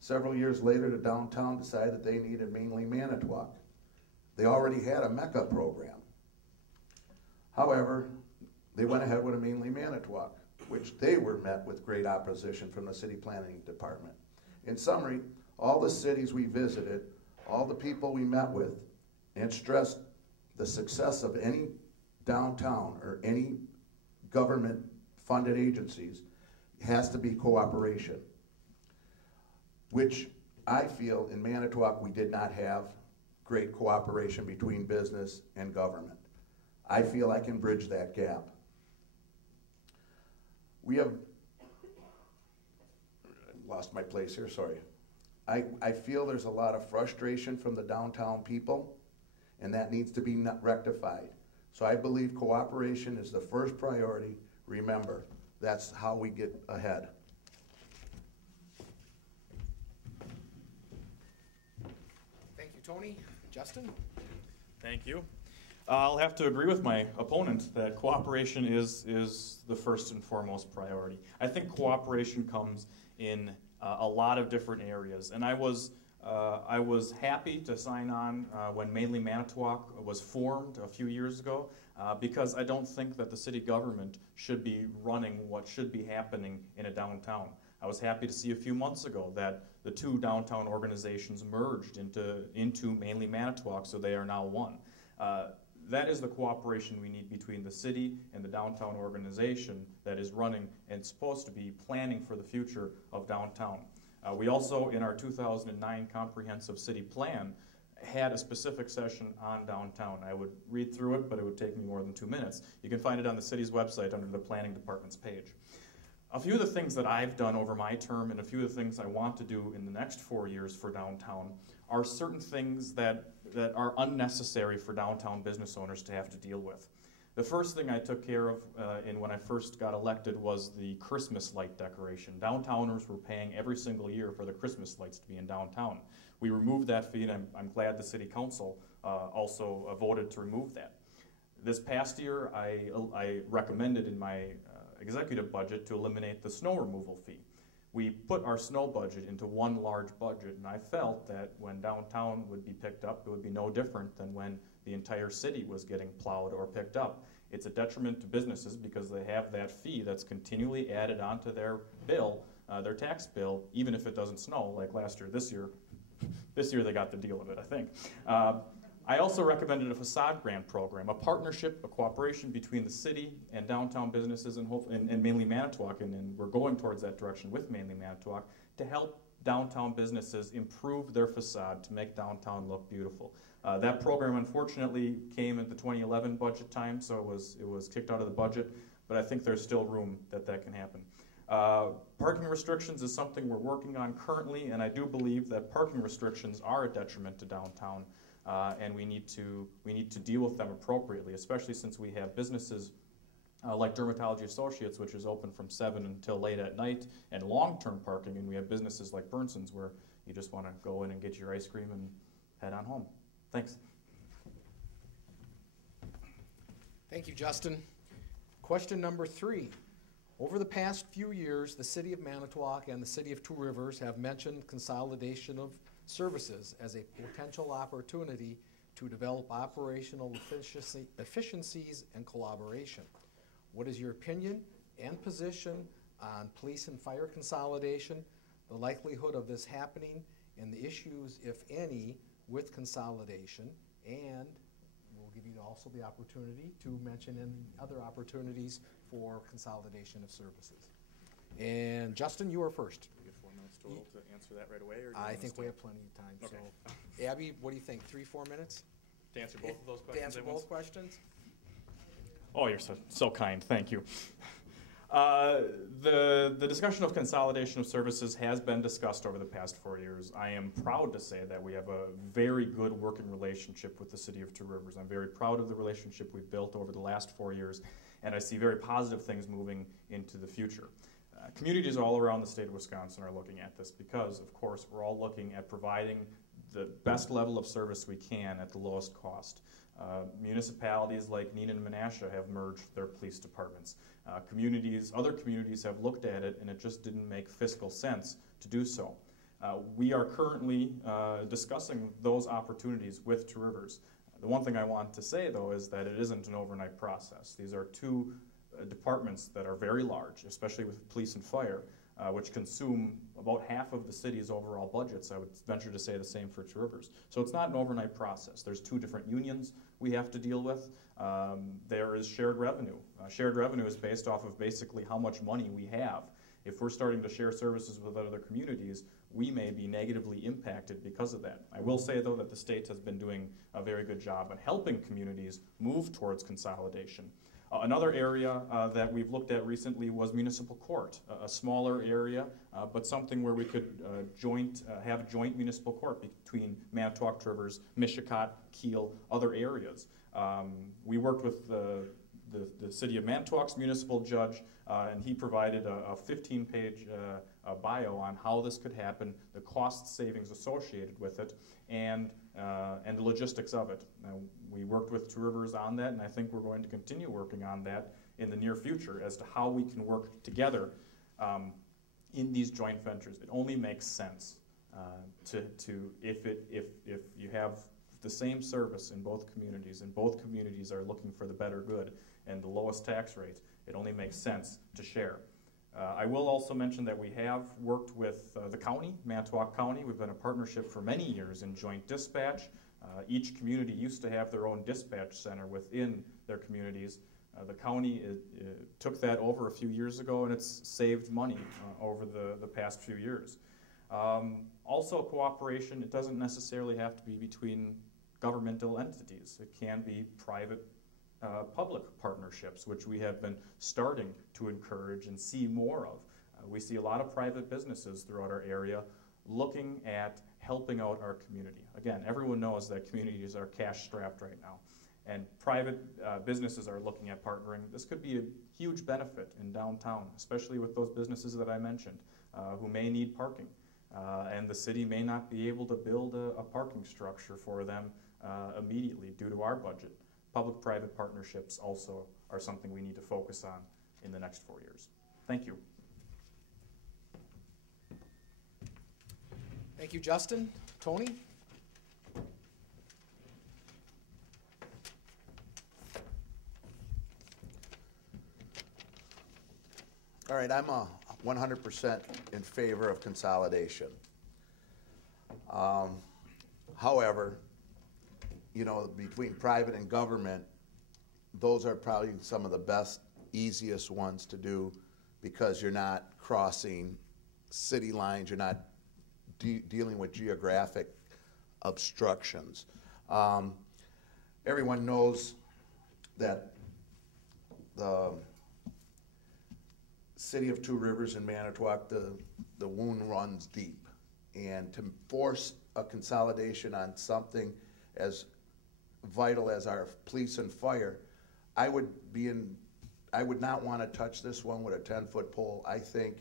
Several years later, the downtown decided they needed mainly Manitowoc. They already had a MECA program. However, they went ahead with a mainly Manitowoc, which they were met with great opposition from the city planning department. In summary, all the cities we visited, all the people we met with, and stressed the success of any downtown or any government-funded agencies has to be cooperation, which I feel in Manitowoc we did not have great cooperation between business and government. I feel I can bridge that gap. We have lost my place here, sorry. I feel there's a lot of frustration from the downtown people, and that needs to be rectified. So I believe cooperation is the first priority. Remember, that's how we get ahead. Thank you, Tony. Justin? Thank you. I'll have to agree with my opponent that cooperation is the first and foremost priority. I think cooperation comes in a lot of different areas, and I was happy to sign on when Mainly Manitowoc was formed a few years ago because I don't think that the city government should be running what should be happening in a downtown. I was happy to see a few months ago that the 2 downtown organizations merged into Mainly Manitowoc, so they are now one. That is the cooperation we need between the city and the downtown organization that is running and supposed to be planning for the future of downtown. We also, in our 2009 Comprehensive City Plan, had a specific session on downtown. I would read through it, but it would take me more than 2 minutes. You can find it on the city's website under the planning department's page. A few of the things that I've done over my term and a few of the things I want to do in the next 4 years for downtown are certain things that are unnecessary for downtown business owners to have to deal with. The first thing I took care of when I first got elected was the Christmas light decoration. Downtowners were paying every single year for the Christmas lights to be in downtown. We removed that fee, and I'm glad the city council also voted to remove that. This past year, I recommended in my executive budget to eliminate the snow removal fee. We put our snow budget into one large budget, and I felt that when downtown would be picked up, it would be no different than when the entire city was getting plowed or picked up. It's a detriment to businesses because they have that fee that's continually added onto their bill, their tax bill, even if it doesn't snow, like last year. This year they got the deal of it, I think. I also recommended a facade grant program, a partnership, a cooperation between the city and downtown businesses and Mainly Manitowoc, and we're going towards that direction with Mainly Manitowoc, to help downtown businesses improve their facade to make downtown look beautiful. That program unfortunately came at the 2011 budget time, so it was kicked out of the budget, but I think there's still room that can happen. Parking restrictions is something we're working on currently, and I do believe that parking restrictions are a detriment to downtown. And we need to deal with them appropriately, especially since we have businesses like Dermatology Associates, which is open from 7 until late at night, and long-term parking, and we have businesses like Burnson's where you just want to go in and get your ice cream and head on home. Thanks. Thank you, Justin. Question number 3. Over the past few years, the City of Manitowoc and the City of Two Rivers have mentioned consolidation of services as a potential opportunity to develop operational efficiencies and collaboration. What is your opinion and position on police and fire consolidation, the likelihood of this happening, and the issues, if any, with consolidation? And we'll give you also the opportunity to mention any other opportunities for consolidation of services. And Justin, you are first. We have 4 minutes total to answer that right away, or do you I want think us we to- have plenty of time. Okay. So, Abby, what do you think? 3-4 minutes To answer both of those to questions answer at once? both questions? Oh, you're so kind. Thank you. The discussion of consolidation of services has been discussed over the past 4 years. I am proud to say that we have a very good working relationship with the City of Two Rivers. I'm very proud of the relationship we've built over the last 4 years, and I see very positive things moving into the future. Communities all around the state of Wisconsin are looking at this because, of course, we're all looking at providing the best level of service we can at the lowest cost. Municipalities like Neenah and Menasha have merged their police departments. Other communities have looked at it, and it just didn't make fiscal sense to do so. We are currently discussing those opportunities with Two Rivers. The one thing I want to say, though, is that it isn't an overnight process. These are two departments that are very large, especially with police and fire, which consume about half of the city's overall budgets. I would venture to say the same for Two Rivers. So it's not an overnight process. There's 2 different unions we have to deal with. There is shared revenue. Shared revenue is based off of basically how much money we have. If we're starting to share services with other communities, we may be negatively impacted because of that. I will say, though, that the state has been doing a very good job in helping communities move towards consolidation. Another area that we've looked at recently was municipal court, a smaller area, but something where we could have joint municipal court between Manitowoc, Two Rivers, Mishicot, Kiel, other areas. We worked with the City of Manitowoc's municipal judge, and he provided a 15-page bio on how this could happen, the cost savings associated with it, and the logistics of it. We worked with Two Rivers on that, and I think we're going to continue working on that in the near future as to how we can work together in these joint ventures. It only makes sense if you have the same service in both communities, and both communities are looking for the better good and the lowest tax rate, it only makes sense to share. I will also mention that we have worked with the county, Manitowoc County. We've been a partnership for many years in joint dispatch. Each community used to have their own dispatch center within their communities. The county took that over a few years ago, and it's saved money over the past few years. Also, cooperation, it doesn't necessarily have to be between governmental entities. It can be private public partnerships, which we have been starting to encourage and see more of. We see a lot of private businesses throughout our area looking at helping out our community. Again, everyone knows that communities are cash-strapped right now, and private businesses are looking at partnering. This could be a huge benefit in downtown, especially with those businesses that I mentioned who may need parking, and the city may not be able to build a parking structure for them immediately due to our budget. Public-private partnerships also are something we need to focus on in the next 4 years. Thank you. Thank you, Justin. Tony? All right, I'm 100% in favor of consolidation. However, you know, between private and government, those are probably some of the best, easiest ones to do because you're not crossing city lines, you're not dealing with geographic obstructions. Everyone knows that the City of Two Rivers in Manitowoc, the wound runs deep. And to force a consolidation on something as vital as our police and fire, I would I would not want to touch this one with a 10-foot pole. I think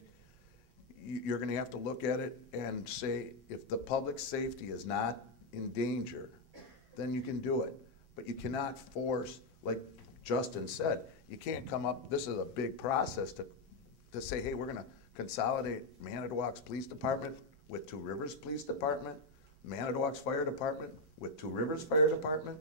you're going to have to look at it and say, if the public safety is not in danger, then you can do it. But you cannot force, like Justin said, you can't come up, this is a big process to say, hey, we're going to consolidate Manitowoc's Police Department with Two Rivers Police Department, Manitowoc's Fire Department with Two Rivers Fire Department.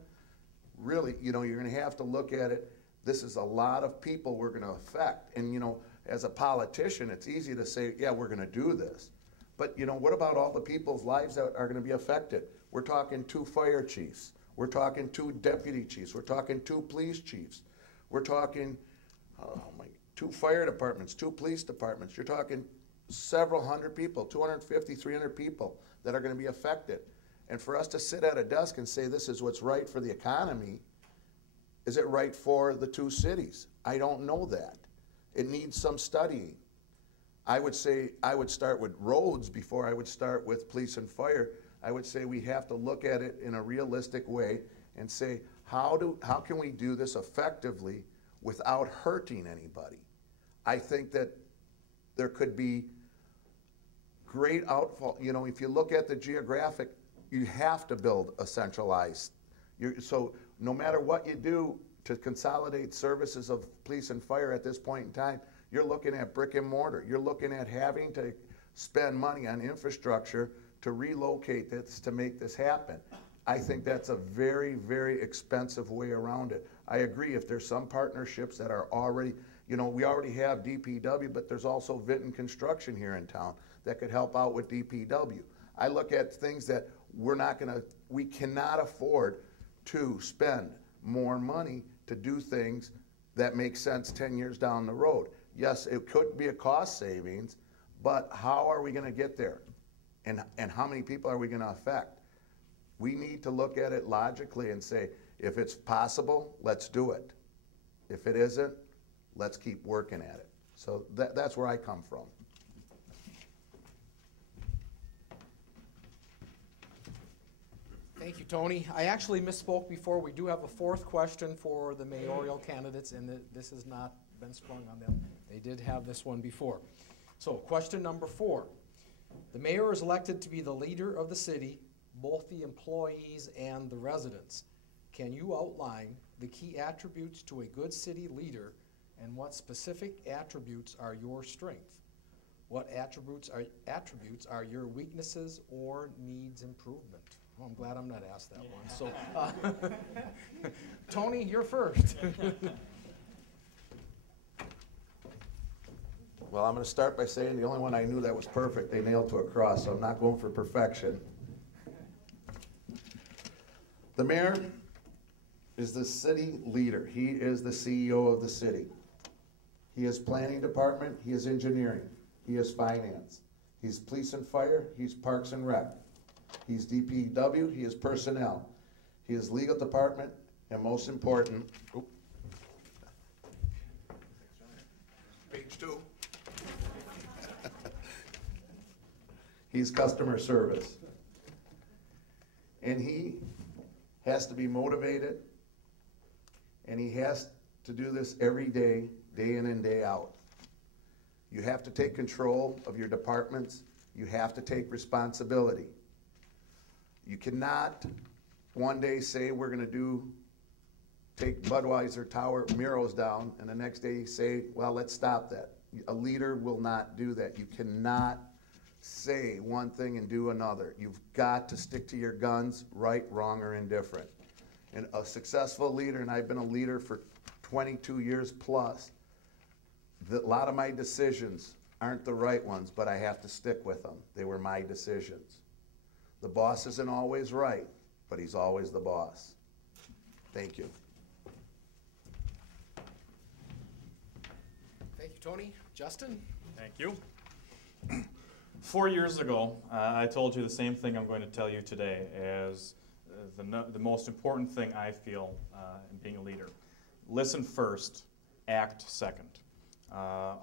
Really, you know, you're going to have to look at it. This is a lot of people we're going to affect. And, you know, as a politician, it's easy to say, yeah, we're going to do this. But, you know, what about all the people's lives that are going to be affected? We're talking 2 fire chiefs. We're talking 2 deputy chiefs. We're talking 2 police chiefs. We're talking 2 fire departments, 2 police departments. You're talking several hundred people, 250, 300 people that are going to be affected. And for us to sit at a desk and say this is what's right for the economy, is it right for the 2 cities? I don't know that. It needs some studying. I would say I would start with roads before I would start with police and fire. I would say we have to look at it in a realistic way and say, how can we do this effectively without hurting anybody? I think that there could be great outfall. You know, if you look at the geographic, you have to build a centralized. So no matter what you do to consolidate services of police and fire at this point in time, you're looking at brick and mortar. You're looking at having to spend money on infrastructure to relocate this, to make this happen. I think that's a very, very expensive way around it. I agree, if there's some partnerships that are already, you know, we already have DPW, but there's also Vinton Construction here in town that could help out with DPW. I look at things that we cannot afford to spend more money to do things that make sense 10 years down the road. Yes, it could be a cost savings, but how are we going to get there? And how many people are we going to affect? We need to look at it logically and say, if it's possible, let's do it. If it isn't, let's keep working at it. So that's where I come from. Thank you, Tony. I actually misspoke before. We do have a 4th question for the mayoral candidates, and this has not been sprung on them. They did have this one before. So, question number 4. The mayor is elected to be the leader of the city, both the employees and the residents. Can you outline the key attributes to a good city leader, and what specific attributes are your strength? What attributes are your weaknesses or needs improvement? Well, I'm glad I'm not asked that one. So, Tony, you're first. Well, I'm going to start by saying the only one I knew that was perfect, they nailed to a cross, so I'm not going for perfection. The mayor is the city leader. He is the CEO of the city. He is planning department, he is engineering, he is finance. He's police and fire, he's parks and rec. He's DPW, he is personnel. He is legal department, and most important, page 2. He's customer service. And he has to be motivated, and he has to do this every day, day in and day out. You have to take control of your departments. You have to take responsibility. You cannot one day say we're going to take Budweiser Tower Muros down, and the next day say, well, let's stop that. A leader will not do that. You cannot say one thing and do another. You've got to stick to your guns, right, wrong, or indifferent. And a successful leader, and I've been a leader for 22 years plus, a lot of my decisions aren't the right ones, but I have to stick with them. They were my decisions. The boss isn't always right, but he's always the boss. Thank you. Thank you, Tony. Justin? Thank you. 4 years ago, I told you the same thing I'm going to tell you today as the most important thing I feel in being a leader. Listen first, act second.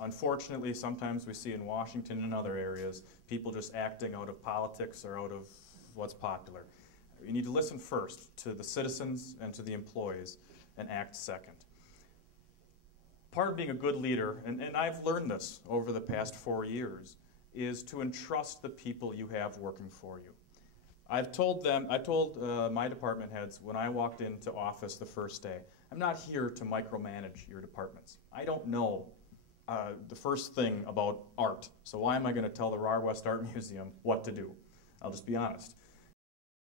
Unfortunately, sometimes we see in Washington and other areas, people just acting out of politics or out of what's popular. You need to listen first to the citizens and to the employees and act second. part of being a good leader, and I've learned this over the past 4 years, is to entrust the people you have working for you. I told my department heads when I walked into office the first day, I'm not here to micromanage your departments. I don't know the first thing about art, so why am I going to tell the RAR West Art Museum what to do? I'll just be honest.